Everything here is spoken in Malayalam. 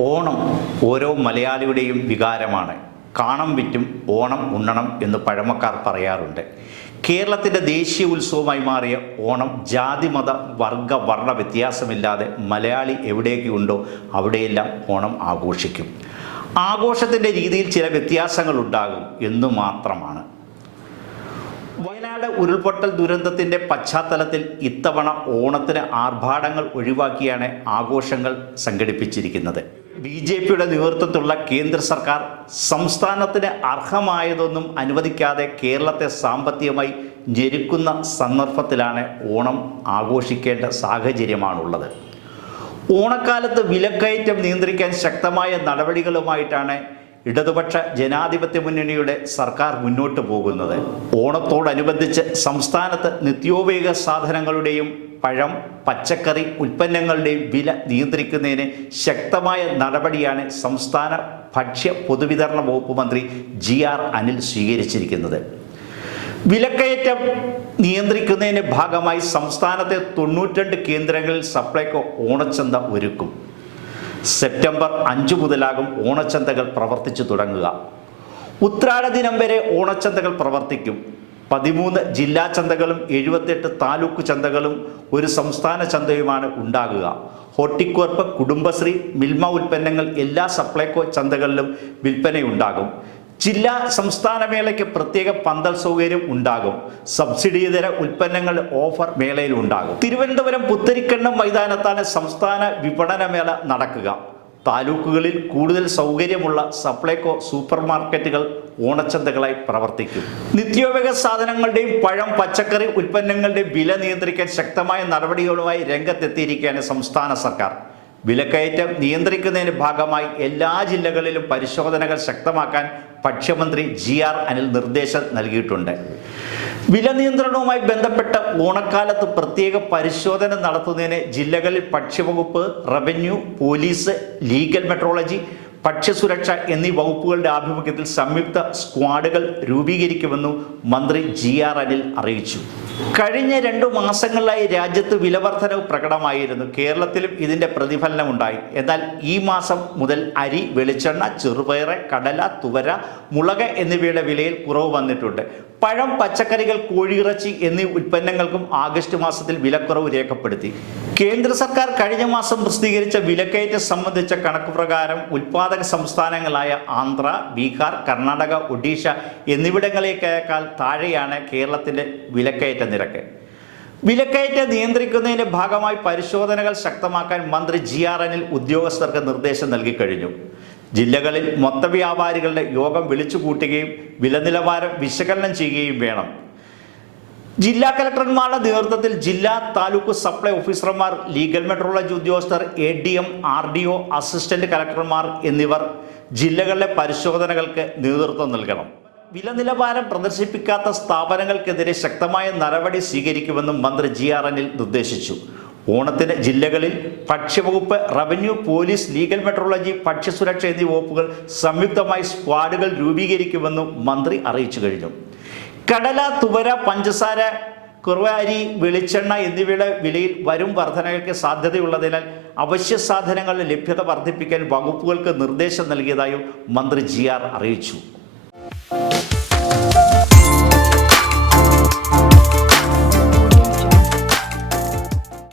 ഓണം ഓരോ മലയാളിയുടെയും വികാരമാണ്. കാണം വിറ്റും ഓണം ഉണ്ണണം എന്ന് പഴമക്കാർ പറയാറുണ്ട്. കേരളത്തിന്റെ ദേശീയ ഉത്സവമായി മാറിയ ഓണം ജാതി മത വർഗ വർണ വ്യത്യാസമില്ലാതെ മലയാളി എവിടെയൊക്കെ ഉണ്ടോ അവിടെയെല്ലാം ഓണം ആഘോഷിക്കും. ആഘോഷത്തിന്റെ രീതിയിൽ ചില വ്യത്യാസങ്ങൾ ഉണ്ടാകും എന്നു മാത്രമാണ്. വയനാട് ഉരുൾപൊട്ടൽ ദുരന്തത്തിന്റെ പശ്ചാത്തലത്തിൽ ഇത്തവണ ഓണത്തിന് ആർഭാടങ്ങൾ ഒഴിവാക്കിയാണ് ആഘോഷങ്ങൾ സംഘടിപ്പിച്ചിരിക്കുന്നത്. ബി ജെ പിയുടെ നേതൃത്വത്തിലുള്ള കേന്ദ്ര സർക്കാർ സംസ്ഥാനത്തിന് അർഹമായതൊന്നും അനുവദിക്കാതെ കേരളത്തെ സാമ്പത്തികമായി ഞെരുക്കുന്ന സന്ദർഭത്തിലാണ് ഓണം ആഘോഷിക്കേണ്ട സാഹചര്യമാണുള്ളത്. ഓണക്കാലത്ത് വിലക്കയറ്റം നിയന്ത്രിക്കാൻ ശക്തമായ നടപടികളുമായിട്ടാണ് ഇടതുപക്ഷ ജനാധിപത്യ മുന്നണിയുടെ സർക്കാർ മുന്നോട്ട് പോകുന്നത്. ഓണത്തോടനുബന്ധിച്ച് സംസ്ഥാനത്ത് നിത്യോപയോഗ സാധനങ്ങളുടെയും പഴം പച്ചക്കറി ഉൽപ്പന്നങ്ങളുടെ വില നിയന്ത്രിക്കുന്നതിന് ശക്തമായ നടപടിയാണ് സംസ്ഥാന ഭക്ഷ്യ പൊതുവിതരണ വകുപ്പ് മന്ത്രി ജി ആർ അനിൽ സ്വീകരിച്ചിരിക്കുന്നത്. വിലക്കയറ്റം നിയന്ത്രിക്കുന്നതിന് ഭാഗമായി സംസ്ഥാനത്തെ തൊണ്ണൂറ്റിരണ്ട് കേന്ദ്രങ്ങളിൽ സപ്ലൈകോ ഓണച്ചന്ത ഒരുക്കും. സെപ്റ്റംബർ അഞ്ച് മുതലാകും ഓണച്ചന്തകൾ പ്രവർത്തിച്ചു തുടങ്ങുക. ഉത്രാട ദിനം വരെ ഓണച്ചന്തകൾ പ്രവർത്തിക്കും. പതിമൂന്ന് ജില്ലാ ചന്തകളും എഴുപത്തെട്ട് താലൂക്ക് ചന്തകളും ഒരു സംസ്ഥാന ചന്തയുമാണ് ഉണ്ടാകുക. ഹോർട്ടിക്കോർപ്പ് കുടുംബശ്രീ മിൽമ ഉൽപ്പന്നങ്ങൾ എല്ലാ സപ്ലൈകോ ചന്തകളിലും വിൽപ്പനയുണ്ടാകും. ജില്ലാ സംസ്ഥാന മേളയ്ക്ക് പ്രത്യേക പന്തൽ സൗകര്യം ഉണ്ടാകും. സബ്സിഡിയിതര ഉൽപ്പന്നങ്ങൾ ഓഫർ മേളയിൽ ഉണ്ടാകും. തിരുവനന്തപുരം പുത്തരിക്കണ്ണം മൈതാനത്താണ് സംസ്ഥാന വിപണന മേള നടക്കുക. താലൂക്കുകളിൽ കൂടുതൽ സൗകര്യമുള്ള സപ്ലൈകോ സൂപ്പർ മാർക്കറ്റുകൾ ഓണച്ചന്തകളായി പ്രവർത്തിക്കും. നിത്യോപയോഗ സാധനങ്ങളുടെയും പഴം പച്ചക്കറി ഉൽപ്പന്നങ്ങളുടെയും വില നിയന്ത്രിക്കാൻ ശക്തമായ നടപടികളുമായി രംഗത്തെത്തിയിരിക്കുകയാണ് സംസ്ഥാന സർക്കാർ. വിലക്കയറ്റം നിയന്ത്രിക്കുന്നതിന് ഭാഗമായി എല്ലാ ജില്ലകളിലും പരിശോധനകൾ ശക്തമാക്കാൻ ഭക്ഷ്യമന്ത്രി ജി ആർ അനിൽ നിർദ്ദേശം നൽകിയിട്ടുണ്ട്. വില നിയന്ത്രണവുമായി ബന്ധപ്പെട്ട ഓണക്കാലത്ത് പ്രത്യേക പരിശോധന നടത്തുന്നതിന് ജില്ലകളിൽ ഭക്ഷ്യവകുപ്പ് റവന്യൂ പോലീസ് ലീഗൽ മെട്രോളജി ഭക്ഷ്യസുരക്ഷ എന്നീ വകുപ്പുകളുടെ ആഭിമുഖ്യത്തിൽ സംയുക്ത സ്ക്വാഡുകൾ രൂപീകരിക്കുമെന്നും മന്ത്രി ജി ആർ അനിൽ അറിയിച്ചു. കഴിഞ്ഞ രണ്ടു മാസങ്ങളിലായി രാജ്യത്ത് വിലവർധനവ് പ്രകടമായിരുന്നു. കേരളത്തിലും ഇതിന്റെ പ്രതിഫലനമുണ്ടായി. എന്നാൽ ഈ മാസം മുതൽ അരി വെളിച്ചെണ്ണ ചെറുപയറ് കടല തുവര മുളക് എന്നിവയുടെ വിലയിൽ കുറവ് വന്നിട്ടുണ്ട്. പഴം പച്ചക്കറികൾ കോഴിയിറച്ചി എന്നീ ഉൽപ്പന്നങ്ങൾക്കും ആഗസ്റ്റ് മാസത്തിൽ വിലക്കുറവ് രേഖപ്പെടുത്തി. കേന്ദ്ര സർക്കാർ കഴിഞ്ഞ മാസം പ്രസിദ്ധീകരിച്ച വിലക്കയറ്റം സംബന്ധിച്ച കണക്ക് പ്രകാരം ഉൽപാദക സംസ്ഥാനങ്ങളായ ആന്ധ്ര ബീഹാർ കർണാടക ഒഡീഷ എന്നിവിടങ്ങളേക്കാൾ താഴെയാണ് കേരളത്തിന്റെ വിലക്കയറ്റ നിരക്ക്. വിലക്കയറ്റം നിയന്ത്രിക്കുന്നതിന്റെ ഭാഗമായി പരിശോധനകൾ ശക്തമാക്കാൻ മന്ത്രി ജി ആർ എനിൽ ഉദ്യോഗസ്ഥർക്ക് നിർദ്ദേശം നൽകി കഴിഞ്ഞു. ജില്ലകളിൽ മൊത്ത വ്യാപാരികളുടെ യോഗം വിളിച്ചു കൂട്ടുകയും വില നിലവാരം വിശകലനം ചെയ്യുകയും വേണം. ജില്ലാ കലക്ടർമാരുടെ നേതൃത്വത്തിൽ ജില്ലാ താലൂക്ക് സപ്ലൈ ഓഫീസർമാർ ലീഗൽ മെട്രോളജി ഉദ്യോഗസ്ഥർ A D M R D O assistant കലക്ടർമാർ എന്നിവർ ജില്ലകളിലെ പരിശോധനകൾക്ക് നേതൃത്വം നൽകണം. വില നിലവാരം പ്രദർശിപ്പിക്കാത്ത സ്ഥാപനങ്ങൾക്കെതിരെ ശക്തമായ നടപടി സ്വീകരിക്കുമെന്നും മന്ത്രി ജി ആർ അനിൽ നിർദ്ദേശിച്ചു. ഓണത്തിന് ജില്ലകളിൽ ഭക്ഷ്യവകുപ്പ് റവന്യൂ പോലീസ് ലീഗൽ മെട്രോളജി ഭക്ഷ്യസുരക്ഷ എന്നീ വകുപ്പുകൾ സംയുക്തമായി സ്ക്വാഡുകൾ രൂപീകരിക്കുമെന്നും മന്ത്രി അറിയിച്ചു കഴിഞ്ഞു. കടല തുവര പഞ്ചസാര കുറവരി വെളിച്ചെണ്ണ എന്നിവയുടെ വിലയിൽ വരും വർധനകൾക്ക് സാധ്യതയുള്ളതിനാൽ അവശ്യ സാധനങ്ങളുടെ ലഭ്യത വർദ്ധിപ്പിക്കാൻ വകുപ്പുകൾക്ക് നിർദ്ദേശം നൽകിയതായും മന്ത്രി ജി ആർ അറിയിച്ചു.